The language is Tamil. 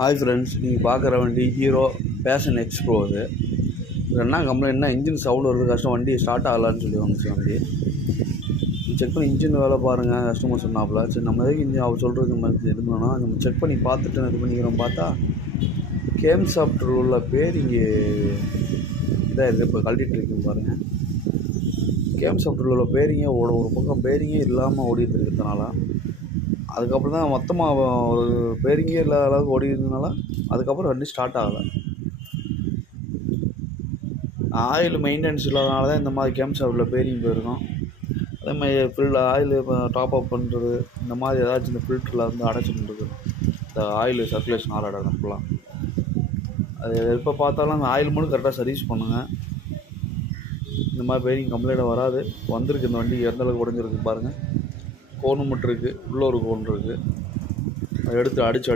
ஹாய் ஃப்ரெண்ட்ஸ், நீங்கள் பார்க்குற வண்டி ஹீரோ பேஷன் எக்ஸ்ப்ரோ. அது என்ன கம்ப்ளைண்ட்னா இன்ஜின் சவுண்ட் வருது, கஷ்டம் வண்டி ஸ்டார்ட் ஆகலான்னு சொல்லி வந்துச்சு. வண்டி செக் பண்ணி இன்ஜின் வேலை பாருங்கள் கஸ்டமர் சொன்னாப்புல. சரி, நம்ம எதுக்கு இன்ஜின் அவர் சொல்கிறது இந்த மாதிரி எடுக்கணும்னா நம்ம செக் பண்ணி பார்த்துட்டு இது பண்ணிக்கிறோம். பார்த்தா கேம் சாஃப்ட்வேர் உள்ள பேர் இங்கே இதாக இருக்குது. இப்போ கழட்டிகிட்டு இருக்குன்னு பாருங்கள். கேம் சாஃப்ட்வேர் உள்ள பேரிங்கே ஒரு பக்கம் பேரிங்கே இல்லாமல் ஓடிட்டு இருக்கிறதுனால, அதுக்கப்புறம் தான் மொத்தமாக ஒரு பேரிங்கே இல்லாத அளவுக்கு ஓடி இருந்ததுனால அதுக்கப்புறம் வண்டி ஸ்டார்ட் ஆகலை. ஆயில் மெயின்டெனன்ஸ் இல்லாதனால தான் இந்த மாதிரி கேம் ஷாப்பில் பேரிங் போயிருக்கும். அதே மாதிரி ஆயில் இப்போ டாப் அப் பண்ணுறது, இந்த மாதிரி ஏதாச்சும் இந்த ஃபில்டரில் வந்து அடைச்சிட்டு இந்த ஆயில் சர்க்குலேஷன் ஆகிற இடம் ஃபுல்லாக. அது எப்போ பார்த்தாலும் அந்த ஆயில் மட்டும் கரெக்டாக சர்வீஸ் பண்ணுங்கள். இந்த மாதிரி பேரிங் கம்ப்ளைண்ட் வராது. வந்திருக்கு இந்த வண்டி எந்த அளவுக்கு உடஞ்சிருக்கு பாருங்கள். கோன் மட்டும் இருக்குது, உள்ள ஒரு கோன் இருக்குது. அதை எடுத்து அடித்து